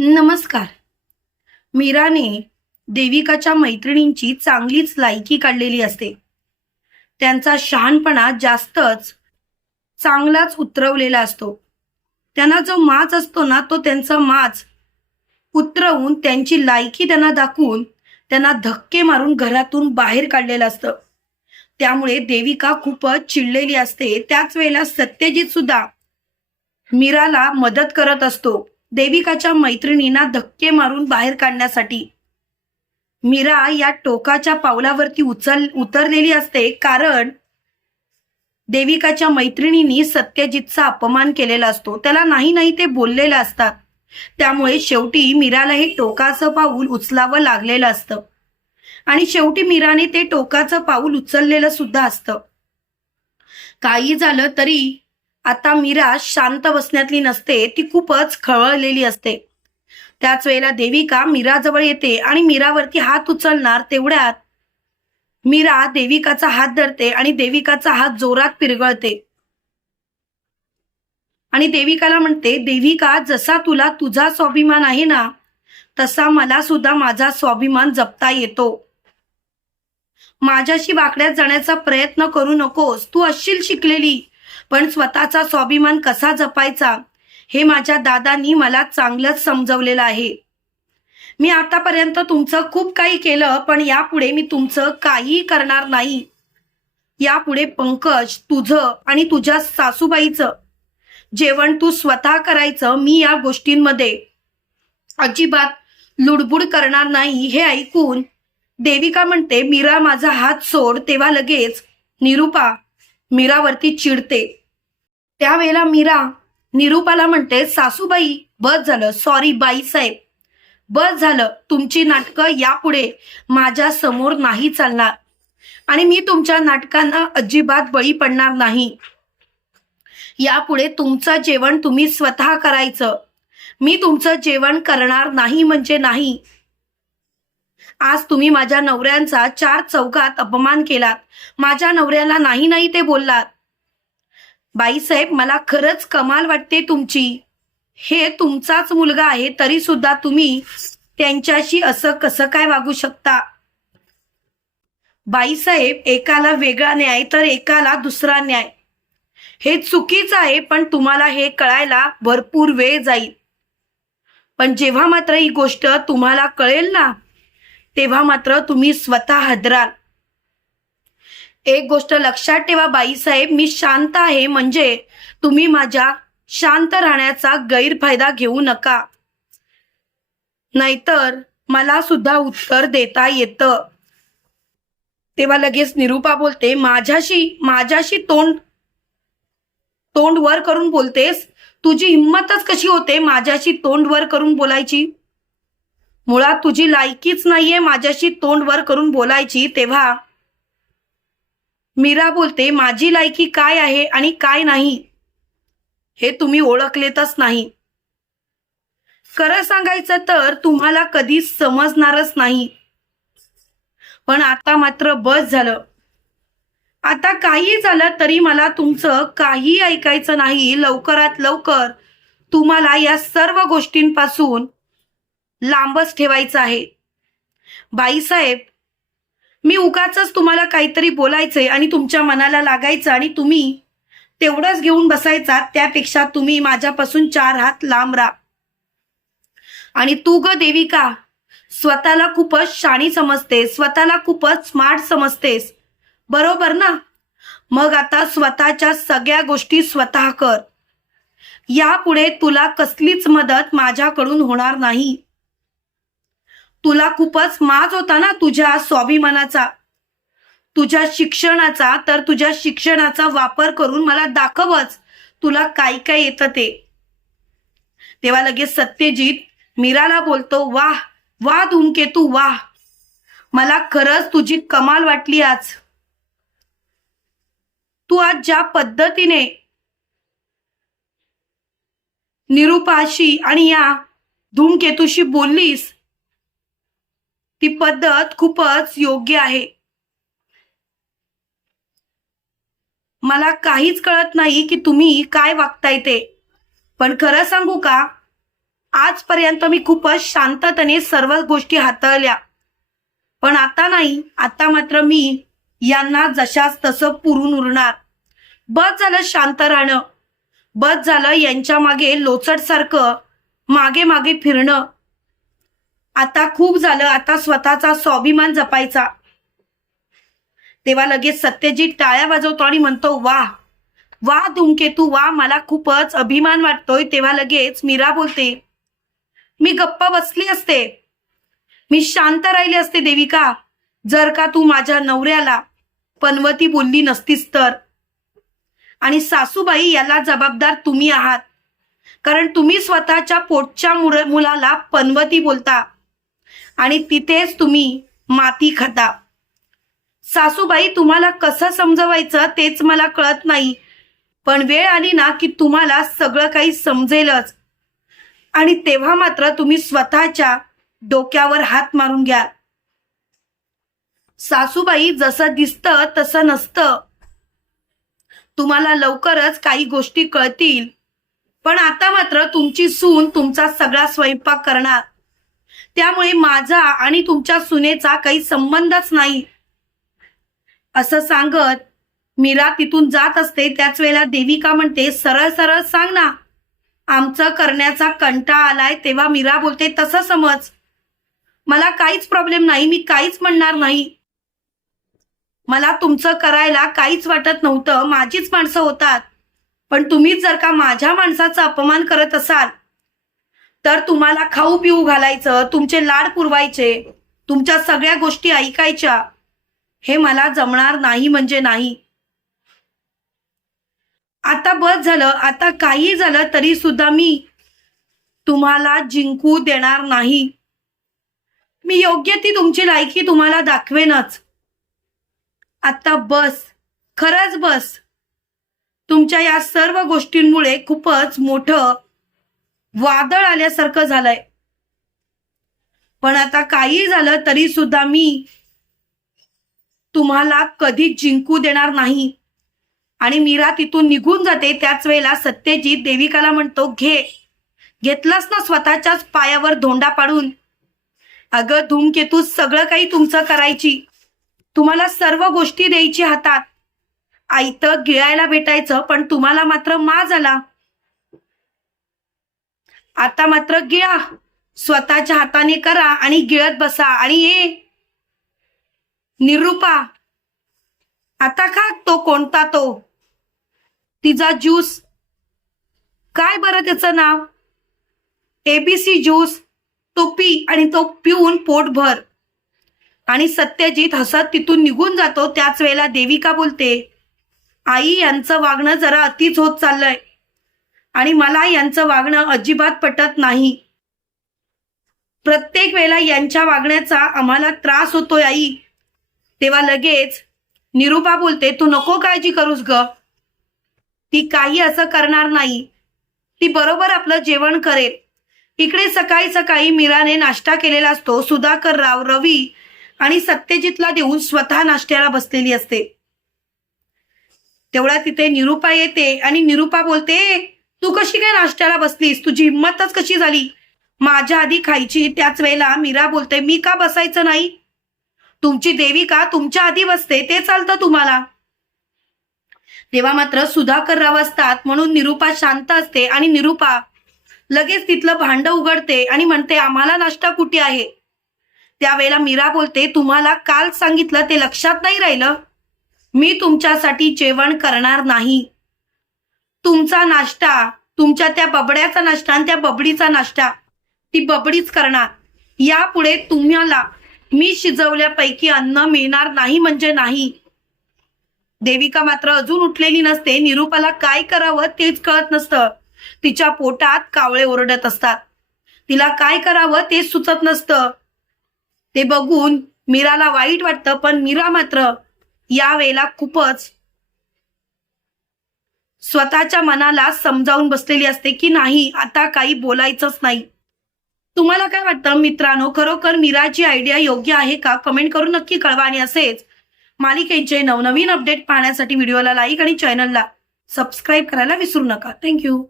नमस्कार. मीराने देविकाच्या मैत्रिणींची चांगलीच लायकी काढलेली असते. त्यांचा शहाणपणा जास्तच चांगलाच उतरवलेला असतो. त्यांना जो माज असतो ना, तो त्यांचा माज उतरवून त्यांची लायकी त्यांना दाखवून त्यांना धक्के मारून घरातून बाहेर काढलेलं असतं. त्यामुळे देविका खूपच चिडलेली असते. त्याच वेळेला सत्यजित सुद्धा मीराला मदत करत असतो देविकाच्या मैत्रिणींना धक्के मारून बाहेर काढण्यासाठी. मीरा या टोकाच्या पावलावरती उतरलेली असते, कारण देविकाच्या मैत्रिणींनी सत्यजितचा अपमान केलेला असतो. त्याला नाही नाही ते बोललेले असतात. त्यामुळे शेवटी मीराला हे टोकाचं पाऊल उचलावं लागलेलं असतं आणि शेवटी मीराने ते टोकाचं पाऊल उचललेलं सुद्धा असतं. काही झालं तरी आता मीरा शांत बसण्यातली नसते, ती खूपच खवळलेली असते. त्याच वेळेला देविका मीराजवळ येते आणि मीरावरती हात उचलणार तेवढ्यात मीरा देविकाचा हात धरते आणि देविकाचा हात जोरात पिरगळते आणि देविकाला म्हणते, देविका, जसा तुला तुझा स्वाभिमान आहे ना, तसा मला सुद्धा माझा स्वाभिमान जपता येतो. माझ्याशी वाकड्यात जाण्याचा प्रयत्न करू नकोस. तू असशील शिकलेली, पण स्वतःचा स्वाभिमान कसा जपायचा हे माझ्या दादांनी मला चांगलंच समजवलेलं आहे. मी आतापर्यंत तुमचं खूप काही केलं, पण यापुढे मी तुमचं काहीही करणार नाही. यापुढे पंकज, तुझं आणि तुझ्या सासूबाईचं जेवण तू स्वतः करायचं. मी या गोष्टींमध्ये अजिबात लुडबुड करणार नाही. हे ऐकून देविका म्हणते, मीरा माझा हात सोड. तेव्हा लगेच निरूपा मीरावरती चिडते. त्यावेळेला मीरा निरूपाला म्हणते, सासूबाई बस झालं, सॉरी बाईसाहेब, बस झालं. तुमची नाटकं यापुढे माझ्या समोर नाही चालणार आणि मी तुमच्या नाटकांना अजिबात बळी पडणार नाही. यापुढे तुमचं जेवण तुम्ही स्वतः करायचं. मी तुमचं जेवण करणार नाही म्हणजे नाही. आज तुम्ही माझ्या नवऱ्यांचा चार चौकात अपमान केलात. माझ्या नवऱ्याला नाही नाही ते बोललात. बाईसाहेब, मला खरंच कमाल वाटते तुमची. हे तुमचाच मुलगा आहे तरी सुद्धा तुम्ही त्यांच्याशी असं कसं काय वागू शकता? बाईसाहेब, एकाला वेगळा न्याय तर एकाला दुसरा न्याय, हे चुकीचं आहे. पण तुम्हाला हे कळायला भरपूर वेळ जाईल. पण जेव्हा मात्र ही गोष्ट तुम्हाला कळेल ना, तेव्हा मात्र तुम्ही स्वतः हादराल. एक गोष्ट लक्षात ठेवा बाईसाहेब, मी शांत आहे म्हणजे तुम्ही माझ्या शांत राहण्याचा गैरफायदा घेऊ नका, नाहीतर मला सुद्धा उत्तर देता येतं. तेव्हा लगेच निरूपा बोलते, माझ्याशी तोंड वर करून बोलतेस? तुझी हिंमतच कशी होते माझ्याशी तोंड वर करून बोलायची? मुळात तुझी लायकीच नाहीये माझ्याशी तोंड वर करून बोलायची. तेव्हा मीरा बोलते, माझी लायकी काय आहे आणि काय नाही हे तुम्ही ओळखलेतच नाही. खरं सांगायचं तर तुम्हाला कधीच समजणारच नाही. पण आता मात्र बस झालं. आता काही झालं तरी मला तुमचं काही ऐकायचं नाही. लवकरात लवकर तुम्हाला या सर्व गोष्टींपासून लांबच ठेवायचं आहे. बाईसाहेब, मी उगाचच तुम्हाला काहीतरी बोलायचंय आणि तुमच्या मनाला लागायचं आणि तुम्ही तेवढंच घेऊन बसायचा. त्यापेक्षा तुम्ही माझ्यापासून 4 हात लांब राहा. आणि तू ग देविका, स्वतःला खूपच शाणी समजतेस, स्वतःला खूपच स्मार्ट समजतेस, बरोबर ना? मग आता स्वतःच्या सगळ्या गोष्टी स्वतः कर. यापुढे तुला कसलीच मदत माझ्याकडून होणार नाही. तुला खूपच माज होता ना तुझ्या स्वाभिमानाचा, तुझ्या शिक्षणाचा, तर तुझ्या शिक्षणाचा वापर करून मला दाखवच तुला काय काय येतं ते. तेव्हा लगेच सत्यजित मीराला बोलतो, वाह वाह धूमकेतू, वाह, मला खरंच तुझी कमाल वाटली आज. तू आज ज्या पद्धतीने निरूपाशी आणि या धूमकेतूशी बोललीस, ती पद्धत खूपच योग्य आहे. मला काहीच कळत नाही की तुम्ही काय वागताय ते. पण खरं सांगू का, आजपर्यंत मी खूपच शांततेने सर्व गोष्टी हाताळल्या, पण आता नाही. आता मात्र मी यांना जशाच तसं पुरून उरणार. बस झालं शांत राहणं, बस झालं यांच्या मागे लोचटसारखं मागे मागे फिरणं. आता खूप झालं. आता स्वतःचा स्वाभिमान जपायचा. तेव्हा लगेच सत्यजित टाळ्या वाजवतो आणि म्हणतो, वा वा धूमकेतू वा, मला खूपच अभिमान वाटतोय. तेव्हा लगेच मीरा बोलते, मी गप्प बसली असते, मी शांत राहिली असते देविका, जर का तू माझ्या नवऱ्याला पनवती बोलली नसतीस तर. आणि सासूबाई याला जबाबदार तुम्ही आहात, कारण तुम्ही स्वतःच्या पोटच्या मुलाला पनवती बोलता आणि तिथेच तुम्ही माती खाता. सासूबाई, तुम्हाला कसं समजवायचं तेच मला कळत नाही, पण वेळ आली ना की तुम्हाला सगळं काही समजेलच, आणि तेव्हा मात्र तुम्ही स्वतःच्या डोक्यावर हात मारून घ्या. सासूबाई, जसं दिसतं तसं नसतं. तुम्हाला लवकरच काही गोष्टी कळतील, पण आता मात्र तुमची सून तुमचा सगळा स्वयंपाक करणार, त्यामुळे माझा आणि तुमच्या सुनेचा काही संबंधच नाही. असं सांगत मीरा तिथून जात असते. त्याच वेळेला देविका म्हणते, सरळ सरळ सांग ना, आमचं करण्याचा कंटाळा आलाय. तेव्हा मीरा बोलते, तसं समज, मला काहीच प्रॉब्लेम नाही, मी काहीच म्हणणार नाही. मला तुमचं करायला काहीच वाटत नव्हतं, माझीच माणसं होतात, पण तुम्हीच जर का माझ्या माणसाचा अपमान करत असाल तर तुम्हाला खाऊ पिऊ घालायचं, तुमचे लाड पुरवायचे, तुमच्या सगळ्या गोष्टी ऐकायच्या, हे मला जमणार नाही म्हणजे नाही. आता बस झालं. आता काही झालं तरी सुद्धा मी तुम्हाला जिंकू देणार नाही. मी योग्य ती तुमची लायकी तुम्हाला दाखवेनच. आता बस, खरंच बस. तुमच्या या सर्व गोष्टींमुळे खूपच मोठं वादळ आल्यासारखं झालंय, पण आता काही झालं तरी सुद्धा मी तुम्हाला कधीच जिंकू देणार नाही. आणि मीरा तिथून निघून जाते. त्याच वेळेला सत्यजित देविकाला म्हणतो, घेतलास ना स्वतःच्याच पायावर धोंडा पाडून. अगं धूमकेतू, सगळं काही तुमचं करायची, तुम्हाला सर्व गोष्टी द्यायची हातात, आयतं गिळायला भेटायचं, पण तुम्हाला मात्र माज आला. आता मात्र गिळा, स्वतःच्या हाताने करा आणि गिळत बसा. आणि ये निरूपा, आता का तो कोणता तो तिचा ज्यूस, काय बरं त्याचं नाव, एबीसी ज्यूस, तो पी आणि तो पिऊन पोट भर. आणि सत्यजित हसत तिथून निघून जातो. त्याच वेळेला देविका बोलते, आई, यांचं वागणं जरा अतिच होत चाललंय आणि मला यांचं वागणं अजिबात पटत नाही. प्रत्येक वेळेला यांच्या वागण्याचा आम्हाला त्रास होतोय आई. तेव्हा लगेच निरूपा बोलते, तू नको काळजी करूस ग, ती काही असं करणार नाही, ती बरोबर आपलं जेवण करेल. इकडे सकाळी सकाळी मीराने नाश्ता केलेला असतो. सुधाकर राव, रवी आणि सत्यजितला देऊन स्वतः नाश्त्याला बसलेली असते. तेवढ्या तिथे निरूपा येते आणि निरूपा बोलते, तू कशी काय नाश्त्याला बसलीस, तुझी हिंमतच कशी झाली माझ्या आधी खायची. त्याच वेळेला मीरा बोलते, मी का बसायचं नाही, तुमची देविका तुमच्या आधी बसते, ते चालतं तुम्हाला. तेव्हा मात्र सुधाकर राव असतात म्हणून निरूपा शांत असते आणि निरूपा लगेच तिथलं भांड उघडते आणि म्हणते, आम्हाला नाश्ता कुठे आहे. त्यावेळेला मीरा बोलते, तुम्हाला काल सांगितलं ते लक्षात नाही राहिलं, मी तुमच्यासाठी जेवण करणार नाही. तुमचा नाश्ता, तुमच्या त्या बबड्याचा नाश्ता आणि त्या बबडीचा नाश्ता ती बबडीच करणार. यापुढे तुम्हाला मी शिजवल्यापैकी अन्न मिळणार नाही म्हणजे नाही. देविका मात्र अजून उठलेली नसते. निरूपाला काय करावं तेच कळत नसतं. तिच्या पोटात कावळे ओरडत असतात. तिला काय करावं तेच सुचत नसतं. ते बघून मीराला वाईट वाटतं, पण मीरा मात्र यावेळेला खूपच स्वतःच्या मनाला समजावून बसलेली असते की नाही, आता काही बोलायचंच नाही. तुम्हाला काय वाटतं मित्रांनो, खरोखर मीराची आयडिया योग्य आहे का? कमेंट करून नक्की कळवा. आणि असेच मालिकेचे नवनवीन अपडेट पाहण्यासाठी व्हिडिओला लाईक आणि चॅनलला सबस्क्राईब करायला विसरू नका. थँक्यू.